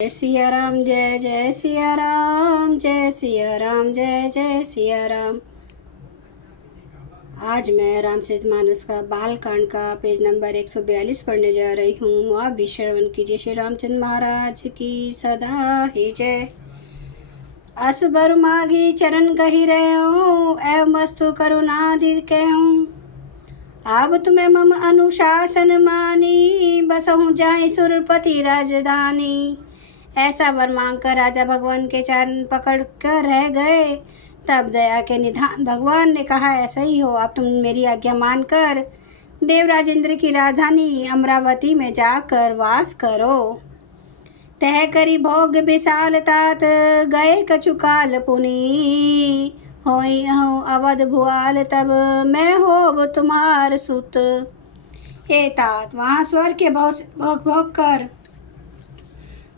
जय सिया राम, जय जय सिया राम, जय सिया राम, जय जय सिया राम। आज मैं रामचरितमानस का बालकांड का पेज नंबर 142 पढ़ने जा रही हूँ। आप भी श्रवण कीजिए। श्री रामचंद्र महाराज की सदा ही जय। असबर मागी चरण कही रहो, एव मस्तु करुणाधि कहूँ। अब तुम्हें मम अनुशासन मानी, बसहूँ जाहि सुरपति राजधानी। ऐसा वर मांगकर राजा भगवान के चरण पकड़ कर रह गए। तब दया के निधान भगवान ने कहा, ऐसा ही हो, अब तुम मेरी आज्ञा मानकर देवराज इंद्र की राजधानी अमरावती में जाकर वास करो। तह करी भोग विशाल तात, गए कछु काल पुनी। होई हूँ अवध भुआल, तब मैं होब तुम्हार सुत। हे तात, वहाँ स्वर्ग के भोग भोग कर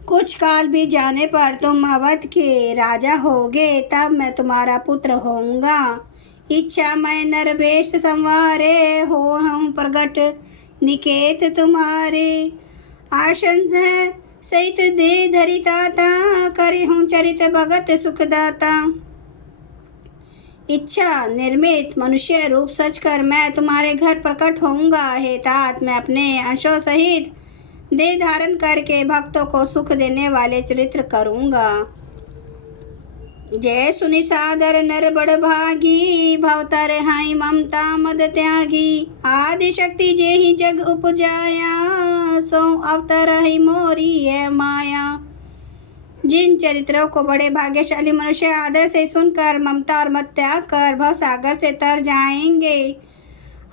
कुछ काल भी जाने पर तुम अवध के राजा होगे, तब मैं तुम्हारा पुत्र होऊंगा। इच्छा मैं नरवेश संवारे, हो हम प्रगट निकेत तुम्हारे। आसन सहित दे धरिताता, करे हूँ चरित भगत सुखदाता। इच्छा निर्मित मनुष्य रूप सच कर मैं तुम्हारे घर प्रकट होऊंगा। हे तात, मैं अपने अंशों सहित देह धारण करके भक्तों को सुख देने वाले चरित्र करूंगा। जय सुनि सादर नर बड़ भागी, भवतर हाई ममता मद त्यागी। आदि शक्ति जे ही जग उपजाया, सो अवतर ही मोरी है माया। जिन चरित्रों को बड़े भाग्यशाली मनुष्य आदर से सुनकर ममता और मत त्याग कर भव सागर से तर जाएंगे।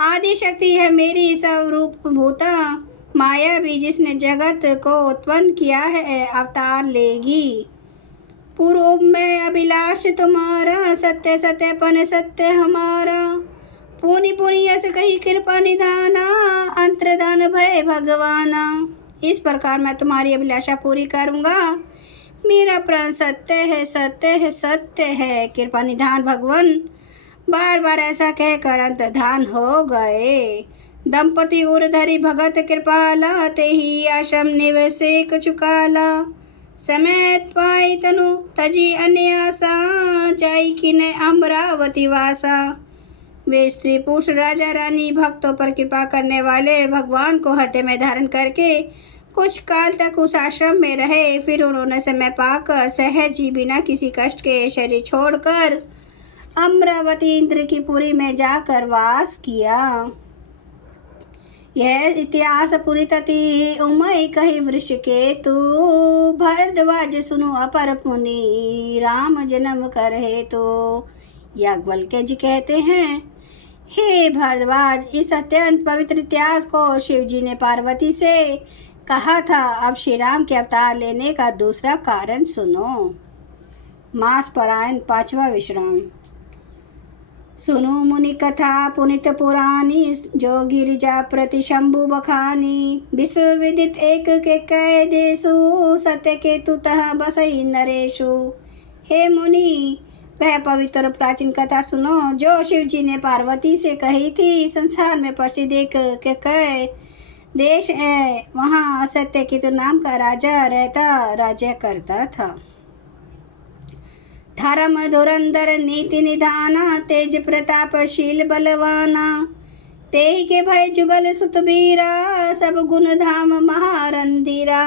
आदि शक्ति है मेरी स्वरूप भूता, माया भी जिसने जगत को उत्पन्न किया है अवतार लेगी। पूर्व में अभिलाष तुम्हारा, सत्य सत्यपन सत्य हमारा। पुनि पुनि यस कही कृपा निधाना, अंतर्दान भय भगवाना। इस प्रकार मैं तुम्हारी अभिलाषा पूरी करूँगा। मेरा प्राण सत्य है, सत्य है, सत्य है। कृपा निधान भगवान बार बार ऐसा कहकर अंतर्धान हो गए। दंपति उर धरि भगत कृपाला, ते ही आश्रम निवसे कछुकाला। समय पाई तनु तजी अन्य आशा, जाई किने अमरावती वासा। वे स्त्री पुरुष राजा रानी भक्तों पर कृपा करने वाले भगवान को हृदय में धारण करके कुछ काल तक उस आश्रम में रहे। फिर उन्होंने समय पाकर सहज ही बिना किसी कष्ट के शरीर छोड़कर अमरावती इंद्र की पुरी में जाकर वास किया। यह इतिहास पुरी तति उमय कही वृष केतु, भरद्वाज सुनो अपर पुनि, राम जन्म कर हेतु। याज्ञवल्क्य जी कहते हैं, हे भरद्वाज, इस अत्यंत पवित्र इतिहास को शिव जी ने पार्वती से कहा था। अब श्री राम के अवतार लेने का दूसरा कारण सुनो। मास परायण पांचवा विश्राम। सुनो मुनि कथा पुनित पुरानी, जो गिरिजा प्रति शंभु बखानी। विश्व विदित एक के कै देशु, सत्य केतु तह बसई नरेशु। हे मुनि, वह पवित्र प्राचीन कथा सुनो जो शिव जी ने पार्वती से कही थी। संसार में प्रसिद्ध एक के कै देश है, वहाँ सत्य केतु नाम का राजा रहता राज्य करता था। धर्म धुरंधर नीति निधाना, तेज प्रतापशील बलवाना। तेहि के भय जुगल सुत बीरा, सब गुण धाम महारंधीरा।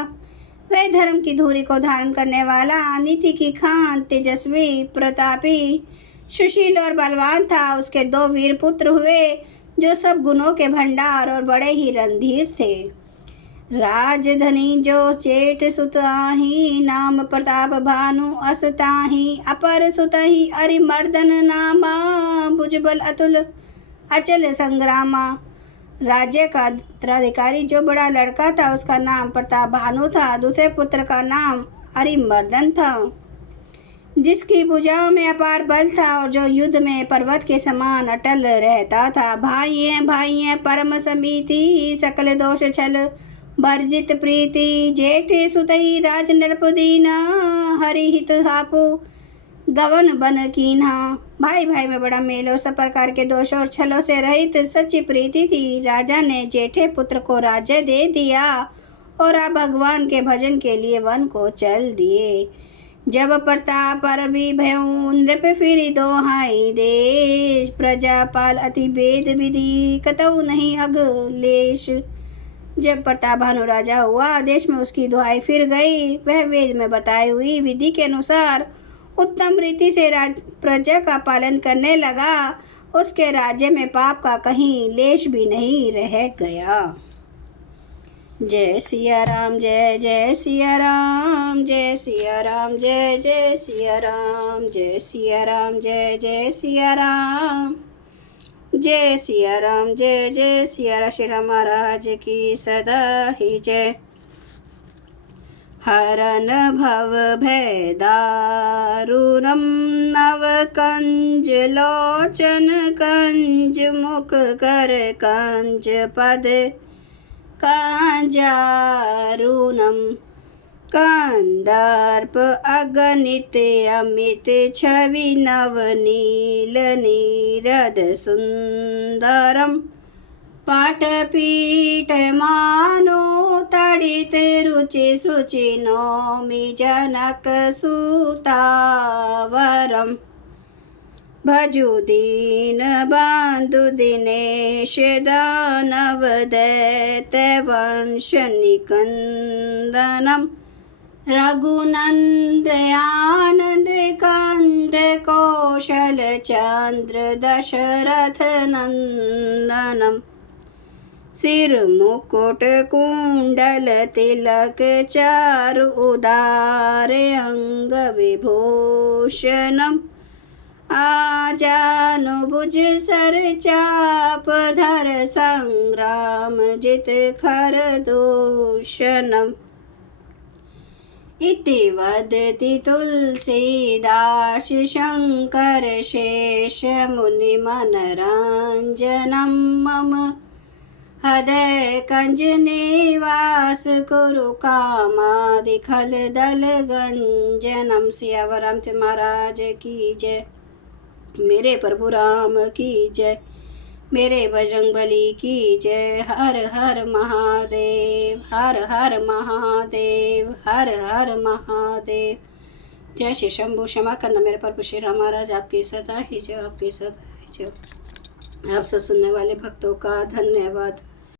वह धर्म की धुरी को धारण करने वाला, नीति की खान, तेजस्वी, प्रतापी, सुशील और बलवान था। उसके दो वीर पुत्र हुए जो सब गुणों के भंडार और बड़े ही रणधीर थे। राजधनी जो जेठ सुत आही, नाम प्रताप भानु अस ताही। अपर सुत ही अरिमर्दन नामा, भुजबल अतुल अचल संग्रामा। राज्य का उत्तराधिकारी जो बड़ा लड़का था उसका नाम प्रताप भानु था। दूसरे पुत्र का नाम अरिमर्दन था, जिसकी भुजाओं में अपार बल था और जो युद्ध में पर्वत के समान अटल रहता था। भाई हैं परम समीति, सकल दोष छल वर्जित प्रीति। जेठे सुतई राज नृपदीना, हरि हित हापु गवन बन कीन्हा। भाई भाई में बड़ा मेल और सब प्रकार के दोष और छलों से रहित सच्ची प्रीति थी। राजा ने जेठे पुत्र को राज्य दे दिया और आप भगवान के भजन के लिए वन को चल दिए। जब प्रताप अरबी भयऊ नृप फिरी दोहाई देश, प्रजापाल अति वेद विधि कतऊ नहीं अगलेश। जब प्रताप भानु राजा हुआ, देश में उसकी दुहाई फिर गई। वह वेद में बताई हुई विधि के अनुसार उत्तम रीति से प्रजा का पालन करने लगा। उसके राज्य में पाप का कहीं लेश भी नहीं रह गया। जय सिया राम, जय जय सिया राम, जय सिया राम, जय जय सिया राम, जय सिया राम, जय जय सिया राम, जय सिया राम, जय जय सिया राम। श्री राम महाराज की सदा ही जय। हरन भव भय दारुणम नव कंज लोचन कंज मुख कर कंज पद कांजारुणम कंदर्प अगणित अमित छवि नवनील नीरद सुंदरम पाटपीठ मानो तड़ित रुचि सुचि नौमि जनक सुतावरम भजु दीन बंधु दिनेश दानव दैत्य वंश निकंदनम रघुनंद आनंद कंद कौशल चंद्र दशरथ नंदनम सिर मुकुट कुंडल तिलक चारु उदार अंग विभूषणम आजानुभुज सर चाप धर संग्राम जित खर दूषणम इति वदति तुलसीदास शंकर शेष मुनि मनरंजनम मम हृदय कंज निवास कुरु कामादि खल दल गंजनम। सियावर रामचंद्र महाराज की जय। मेरे प्रभु राम की जय। मेरे बजरंगबली की जय। हर हर महादेव, हर हर महादेव, हर हर महादेव। जय श्री शंभु। क्षमा करना मेरे प्रभु श्री राम महाराज, आपकी सदा ही जय, आपकी सदा ही जय। आप सब सुनने वाले भक्तों का धन्यवाद।